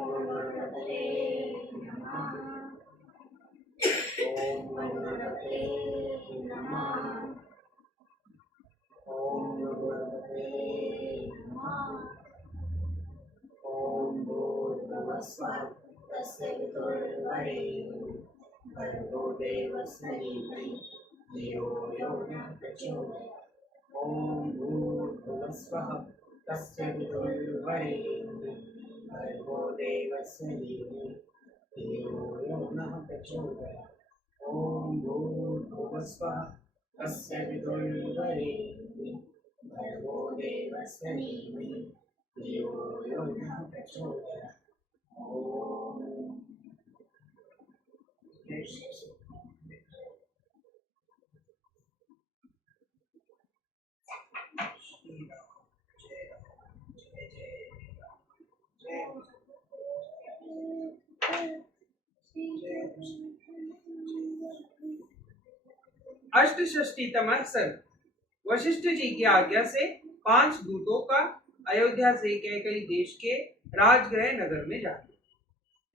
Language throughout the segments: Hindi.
गणपतये नमः। ओम गणपतये नमः। ओम गणपतये नमः। ओम भूर्भुवस्सुवः तस्य वितुर्वरेण्यं भर्गो देवस्य धीमहि धियो यो न प्रचोदयात्। ओम भूर्भुवस्सुवः तस्य वितुर्वरेण्यं भर्गो देवस्य धीमहि धियो यो न प्रचोदयात्। ओम भूर्भुवस्सुवः तस्य वितुर्वरेण्यं भर्गो देवस्य धीमहि धियो यो न प्रचोदयात्। ओम जय श्री कृष्ण। श्री राम जय राम जय जय राम जय अष्ट षष्टीतम सर्ग। वशिष्ठ जी की आज्ञा से 5 दूतों का अयोध्या से कैकई देश के राजगृह नगर में जाते।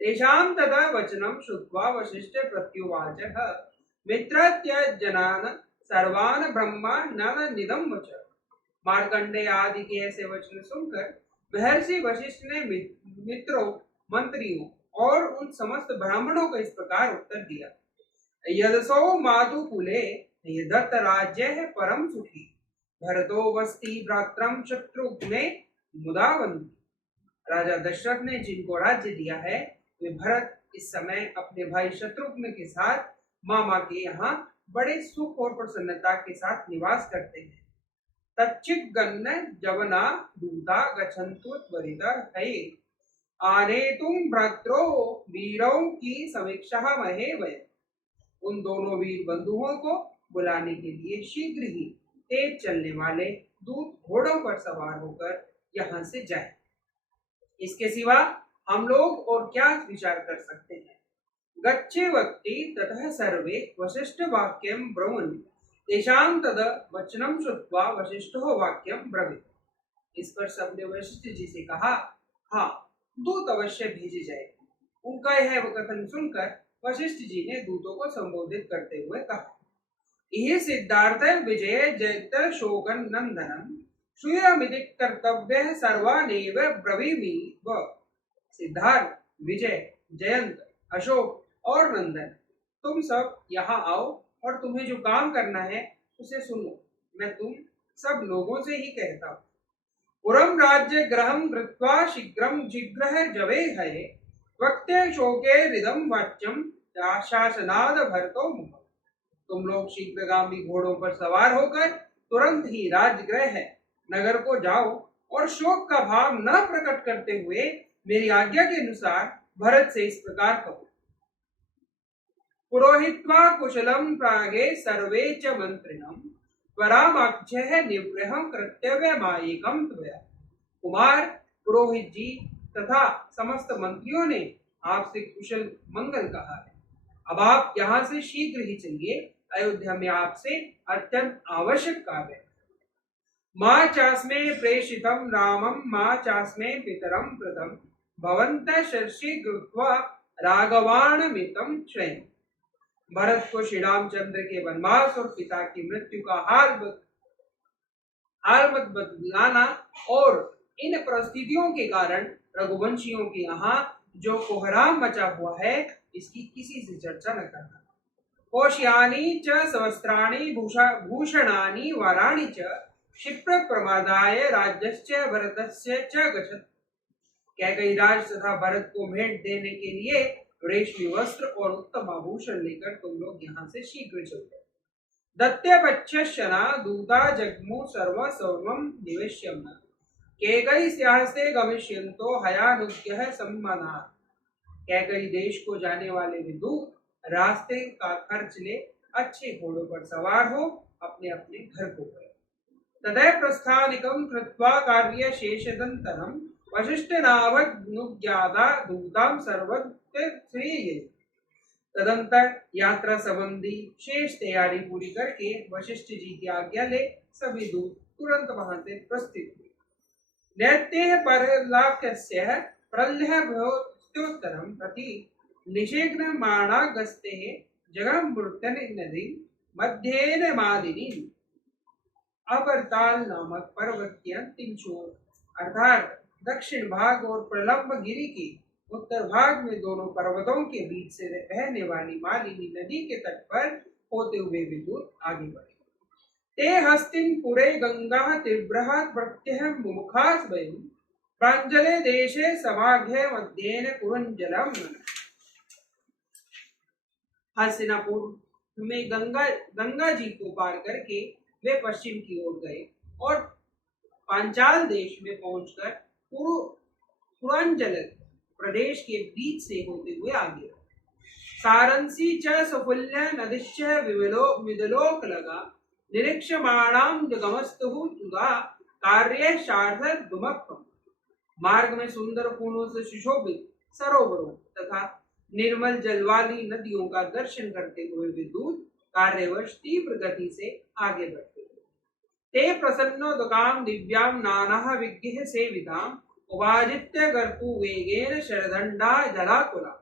तेषां तदा वचनं श्रुत्वा वशिष्ठ प्रत्युवाचः मित्रत्य जनान सर्वान् ब्रह्माण्डनिदं वच। मार्कंडेय आदि के ऐसे वचन सुनकर महर्षि वशिष्ठ ने मित्रों, मंत्रियों और उन समस्त ब्राह्मणों को इस प्रकार उत्तर दिया। यदसो मातुकुले यदत्त राज्यः परम सुखी भरतो वस्ति भ्रात्रं शत्रुघ्ने मुदावन्ति। राजा दशरथ ने जिनको राज्य दिया है वे भरत इस समय अपने भाई शत्रुघ्न के साथ मामा के यहाँ बड़े सुख और प्रसन्नता के साथ निवास करते हैं। तच्चिद्गन्न जवना दूता गच्छन्तु त्वरितः है आनेतुं भ्रात्रो वीरों की समीक्षा महे वय। उन दोनों वीर बंधुओं को बुलाने के लिए शीघ्र ही तेज चलने वाले दूत घोड़ों पर सवार होकर यहाँ से जाए। इसके सिवा हम लोग और क्या विचार कर सकते हैं। गच्छेवत्ति ततः सर्वे वशिष्ठ वाक्यं ब्रवन् तेषां तद वचनं श्रुत्वा वशिष्ठो वाक्यं ब्रवीत्। इस पर सबने वशिष्ठ जी से कहा, हाँ दूत अवश्य भेजे जाए। उनका यह कथन सुनकर वशिष्ठ जी ने दूतों को संबोधित करते हुए कहा, यह सिद्धार्थ विजय जयत शोकन नंदनम श्रूयमिति कर्तव्यः सर्वानेव ब्रवीमि व। सिद्धार्थ, विजय, जयंत, अशोक और नंदन, तुम सब यहाँ आओ और तुम्हें जो काम करना है उसे सुनो। मैं तुम सब लोगों से ही कहता हूँ। पुरम राज्य ग्रहं कृत्वा शीघ्रं जिग्रह जवे हये वक्ते शोके हृदम वाच्यम शासनाद भरतो मुख। तुम लोग शीघ्रगामी घोड़ों पर सवार होकर तुरंत ही राजगृह नगर को जाओ और शोक का भाव न प्रकट करते हुए मेरी आज्ञा के अनुसार भरत से इस प्रकार कहो। पुरोहित्वा कुशलम प्रागे सर्वे च मंत्रिणम परामाख्यः निवृहं कर्तव्यमाएकं त्वया। कुमार, पुरोहित जी तथा समस्त मंत्रियों ने आपसे कुशल मंगल कहा है। अब आप यहाँ से शीघ्र ही चलिए। अयोध्या में आपसे अत्यंत आवश्यक कार्य है। मां चास्मे प्रेषितं रामं मां चास्मे पितरं प्रदं भवन्तः शर्षि कृत्वा राघवाणमितं स्वयं। भरत को श्री रामचंद्र के वनवास और पिता की मृत्यु का हाल मत बतलाना और इन परिस्थितियों के कारण रघुवंशियों के यहाँ जो कोहराम मचा हुआ है इसकी किसी से चर्चा न करना। कोश्यानि च सहस्राणि भूषणानि वराणि च क्षिप्र प्रमादाय राज्यस्य भरतस्य च गच्छत्। कैकई राज तथा भरत को भेंट देने के लिए रेशमी वस्त्र और उत्तम आभूषण लेकर तुम लोग यहाँ से शीघ्र चलो। दत्त्यपच्छना दूता जग्मु सर्व सर्वं निवेश्यम् कैकई स्यास्ते गमिष्यन्तो हयानुज्ञः सम्मानात्। कैकई देश को जाने वाले दूत रास्ते का खर्च ले अच्छे घोड़ों पर सवार हो अपने अपने घर को गए। तदै प्रस्थानिकं कृत्वा कार्य शेषदन्तरं वशिष्ठनावज्ञाता दूतां सर्वत्र श्रेये। तदंतर यात्रा संबंधी शेष तैयारी पूरी करके वशिष्ठ जी की आज्ञा ले सभी दूत तुरंत वहां से प्रस्थित हुए। नैत्य परलाक्यस्य प्रल्यः प्रत्योत्तरं प्रति निषेघ्नमाणागस्तेः जगन्मूर्तन नदी मध्येन मादिनी अबरताल नामक पर्वत के अंतिम छोर अर्थात दक्षिण भाग और प्रलंब गिरी के उत्तर भाग में दोनों पर्वतों के बीच से बहने वाली मालिनी नदी के तट पर होते हुए विद्युत आगे बढ़े। ते हस्तिनपुरे गंगा तीव्रः प्रत्यहं मुमुखास्वयं प्राञ्जले देशे समाघ्य मध्येन कुरंजलम। हस्तिनापुर में गंगा जी को पार करके वे पश्चिम की ओर गए और पांचाल देश में पहुंचकर पुरांजल प्रदेश के बीच से होते हुए आगे सारंसी च सफुल्य नदिश्च विदलोक लगा निरीक्षमाणाम जगमस्तु तुदा कार्य शार्धुमक्कम। मार्ग में सुंदर फूलों से सुशोभित सरोवरों तथा निर्मल जल वाली नदियों का दर्शन करते हुए विद्युत कार्यवश तीव्र गति से आगे बढ़ते थे। ते प्रसन्नोदकाम दिव्याम नानाह विज्ञ सेविताम उपाजित्य गर्तु वेगेन शरदंडा जलाकुला।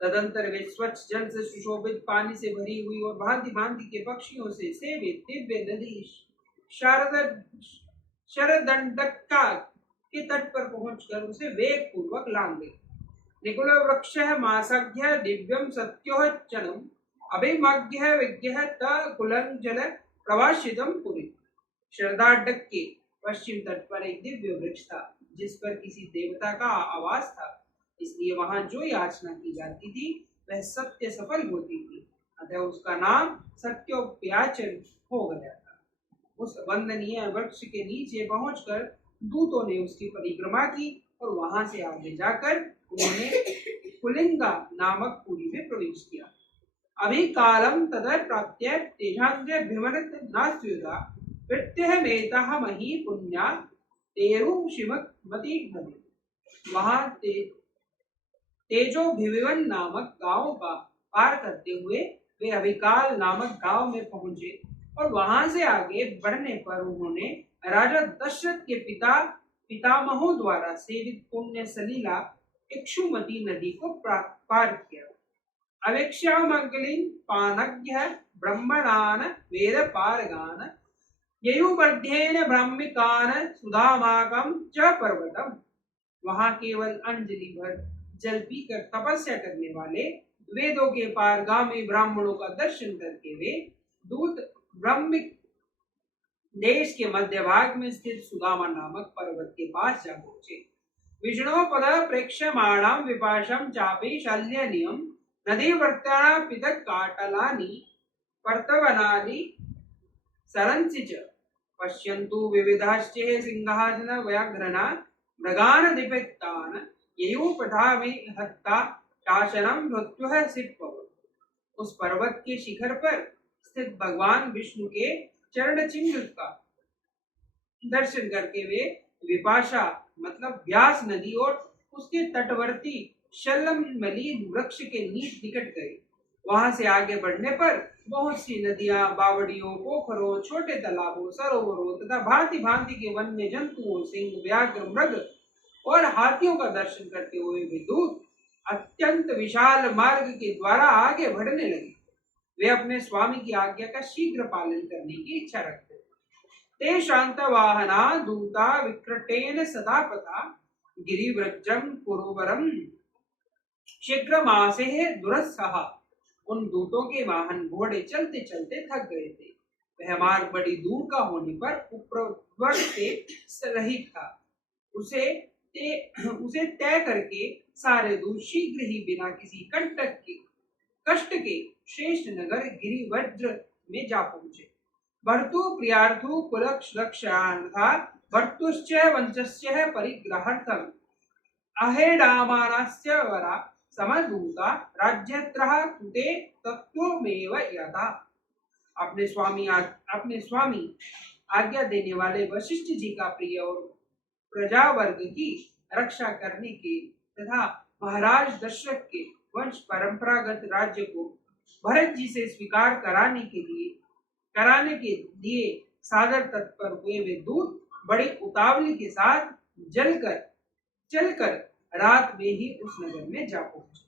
तदंतर वे स्वच्छ जल से सुशोभित पानी से भरी हुई और भांति भांति के पक्षियों से सेवित दिव्य नदी शरदंडका के तट पर पहुंचकर उसे वेग पूर्वक लांग गई। निकुल वृक्ष मासज्ञ दिव्यम सत्योचनम अभिमग्य विज्ञ कुलंजल प्रवासितम पुरी। शरदाडक के पश्चिम तट पर एक दिव्य वृक्ष था जिस पर किसी देवता का आवास था, इसलिए वहां जो याचना की जाती थी वह सत्य सफल होती थी, अतः उसका नाम सत्योप्याचन हो गया था। उस वंदनीय वृक्ष के नीचे पहुंचकर दूतों ने उसकी परिक्रमा की और वहां से आगे जाकर उन्होंने कुलिंगा नामक पुरी में प्रवेश किया। अभी कालम तदर प्राप्त्य तेजांद्र भिमनत नास्युदा प्रत्यह मेता मही पुण्या तेरु शिमती नदी। वहां तेजो भिविवन नामक गांव का पार करते हुए वे अभिकाल नामक गांव में पहुंचे और वहां से आगे बढ़ने पर उन्होंने राजा दशरथ के पितामहों द्वारा सेवित पुण्य सलीला इक्षुमती नदी को पार किया। अवेक्ष्यामग्लिं पानज्ञ ब्रह्मणान वेद पारगान ययुमध्येन ब्राह्मिकान सुधामाकं च पर्वतम। वहां केवल अंजलि भर जल पीकर तपस्या करने वाले वेदों के पारगामी ब्राह्मणों का दर्शन करके वे दूत ब्राह्मिक देश के मध्य भाग में स्थित सुदामा नामक पर्वत के पास जा पहुंचे। विष्णु पद प्रेक्षमाणाम विपाशम चापी शल्यनियम नदी वर्तना पितक काटलानी पर्तवनानि सरंसि च पश्यन्तु विविधाश्चे सिंहासन व्याघ्रना मृगान दिपिक्तान ययु पठामि हत्ता शासनम मृत्युः सिद्धभव। उस पर्वत के शिखर पर स्थित भगवान विष्णु के चरण चिन्ह का दर्शन करके वे विपाशा मतलब व्यास नदी और उसके तटवर्ती शल्यमली वृक्ष के निकट गए। वहां से आगे बढ़ने पर बहुत सी नदियां, बावड़ियों, पोखरों, छोटे तालाबों, सरोवरों तथा भांति भांति के वन्य जंतुओं, सिंह, व्याघ्र, मृग और हाथियों का दर्शन करते हुए विद्युत अत्यंत विशाल मार्ग के द्वारा आगे बढ़ने लगे। वे अपने स्वामी की आज्ञा का शीघ्र पालन करने की इच्छा रखते थे। ते शांत वाहना दूता विक्रटेन सदा पथा गिरिव्रजम पुरोवरम शीघ्र मासे दुरस्सहा। उन दूतों के वाहन घोड़े चलते चलते थक गए थे। वह मार्ग बड़ी दूर का होने पर उपवर्ग से रहित था। उसे तय करके सारे दूत शीघ्र ही बिना किसी कष्ट के श्रेष्ठ नगर गिरिव्रज में जा पहुंचे। भर्तु प्रियार्थु कुलक्षलक्षार्था भर्तुश्च वंचस्य परिग्रहार्थम अहेडामानस्य वरा समदूता राज्यत्रः कृते तत्त्वमेव यथा। अपने स्वामी आज्ञा देने वाले वशिष्ठ जी का प्रिय और प्रजा वर्ग की रक्षा करने के तथा महाराज दशरथ के वंश परंपरागत राज्य को भरत जी से स्वीकार कराने के लिए सादर तत्पर हुए वे दूत बड़ी उतावली के साथ चलकर रात में ही उस नगर में जा पहुंचे।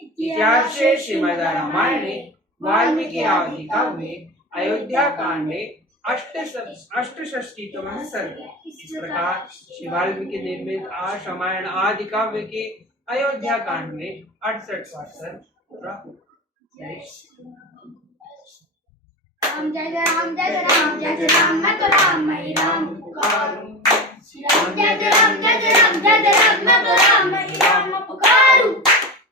इतिहासे श्रीमद् रामायणे वाल्मीकि आदि काव्ये अयोध्या कांडे अष्टषष्टितमः सर्ग। इस प्रकार श्री वाल्मीकि निर्मित आश रामायण आदि काव्य के अयोध्या कांड में 68वां सर्ग पूरा हुआ। राम जय जय राम जय जय राम जय जय राम मैं तो राम मैं राम पुकारूं। राम जय जय राम जय जय राम जय जय राम मैं तो राम मैं राम पुकारूं।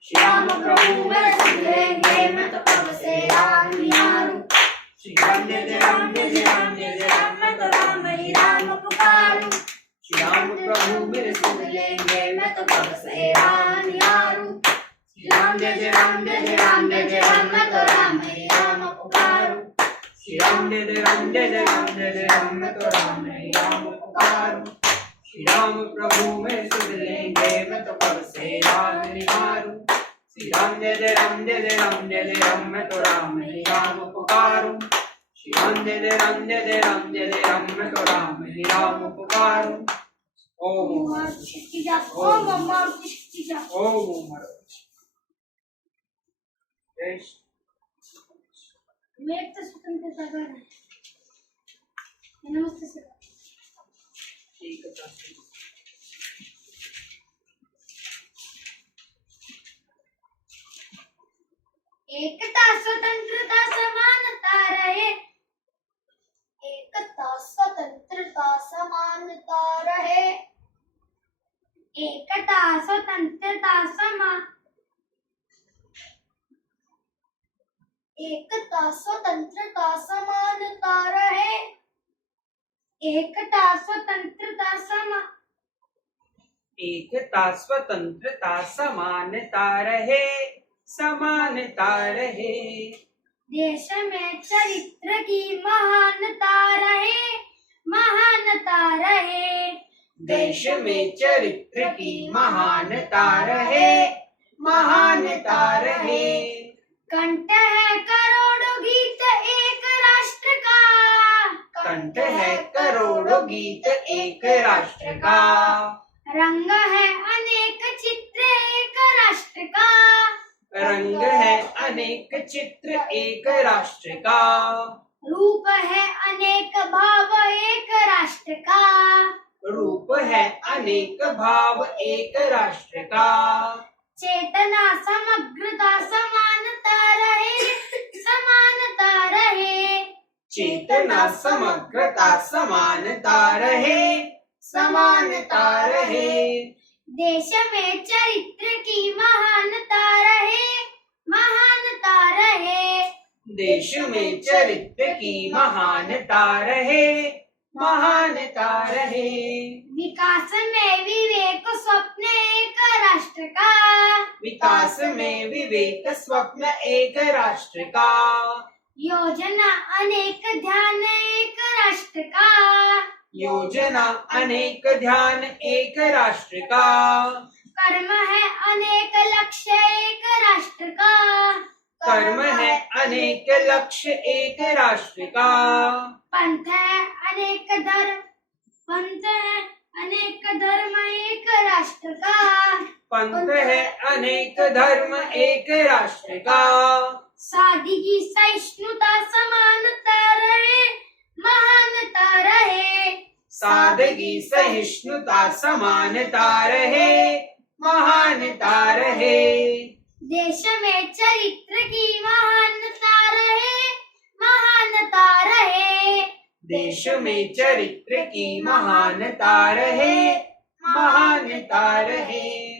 श्री राम प्रभु मेरे सुन लेंगे मैं तो कब से राम निहारूं। श्री राम जय जय राम जय जय राम जय जय राम मैं तो राम मैं राम पुकारूं। श्री राम प्रभु मेरे सुन लेंगे मैं तो कब से राम निहारूं। श्री राम जय जय राम जय जय राम जय जय राम मैं तो राम मैं राम पुकारूं। श्री राम जय जय राम जय जय राम जय जय राम मैं तो राम मैं राम पुकारूं। श्री राम प्रभु मेरे सुन लेंगे मैं तो कब से राम निहारूं। श्री राम जय जय राम जय जय राम जय जय राम मैं तो राम मैं राम पुकारूं। श्री राम जय जय राम जय जय राम जय जय राम मैं तो राम मैं राम पुकारूं। ओम शक्ति जा ओम ओम शक्ति जा ओम जय मैं तो स्वतंत्रता का नमस्ते सर। ठीक है। एकता स्वतंत्रता समानता रहे। एकता स्वतंत्रता समानता रहे। एकता स्वतंत्रता एकता स्वतंत्रता समानता रहे। एकता स्वतंत्रता एकता स्वतंत्रता समानता रहे। समानता रहे। देश में चरित्र की महानता रहे। महानता रहे। देश में चरित्र की महानता रहे। महानता रहे। कंठ है करोड़ों गीत एक राष्ट्र का। कंठ है करोड़ों गीत एक राष्ट्र का। रंग है अनेक चित्र एक राष्ट्र का। रंग है अनेक चित्र एक राष्ट्र का। रूप है अनेक भाव एक राष्ट्र का। रूप है अनेक भाव एक राष्ट्र का। चेतना समग्रता समानता रहे। समानता रहे। चेतना समग्रता समानता रहे। समानता रहे। देश में चरित्र की महानता रहे। महानता रहे। देश में चरित्र की महानता रहे। महानता रहे। विकास में विवेक स्वप्न एक राष्ट्र का। विकास में विवेक स्वप्न एक राष्ट्र का। योजना अनेक ध्यान एक राष्ट्र का। योजना अनेक ध्यान एक राष्ट्र का। कर्म है अनेक लक्ष्य एक राष्ट्र का। कर्म है अनेक लक्ष्य एक राष्ट्र का। पंथ है अनेक धर्म। पंथ है अनेक धर्म एक राष्ट्र का। पंथ है अनेक धर्म एक राष्ट्र का। सादगी सहिष्णुता समानता रहे। महानता रहे। सादगी सहिष्णुता समानता रहे। महानता रहे। देश में चरित्र की महानता रहे। महानता रहे। देश में चरित्र की महानता रहे। महानता रहे।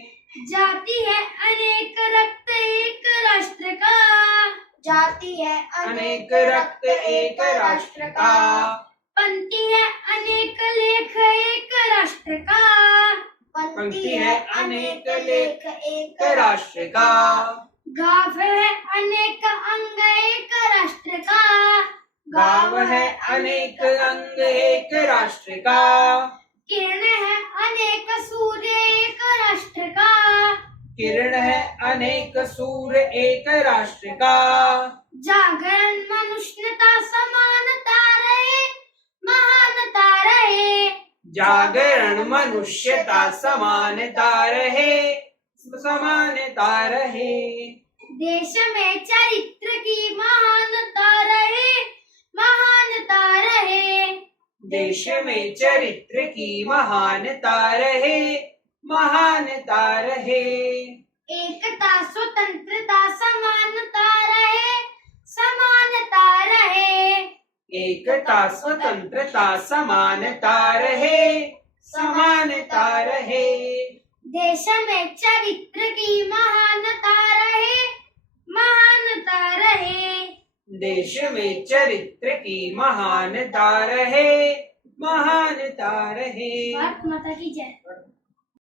जाति है अनेक रक्त एक राष्ट्र का। जाति है अनेक रक्त एक राष्ट्र का। पंक्ति है अनेक लेख एक राष्ट्र का। पंक्ति है अनेक लेख एक राष्ट्र का। गाव है अनेक अंग एक राष्ट्र का। गाव है अनेक अंग एक राष्ट्र का। किरण है अनेक सूर्य एक राष्ट्र का। किरण है अनेक सूर्य एक राष्ट्र का। जागरण मनुष्यता समानता रहे। महानता रहे। जागरण मनुष्यता समानता रहे, समानता रहे। देश में चरित्र की महानता रहे, महानता रहे। देश में चरित्र की महानता रहे, महानता रहे। एकता स्वतंत्रता समानता रहे, समानता रहे। एकता स्वतंत्रता समानता रहे, समानता रहे। देश में चरित्र की महानता रहे, महानता रहे। देश में चरित्र की महानता रहे, महानता रहे। भारत माता की जय।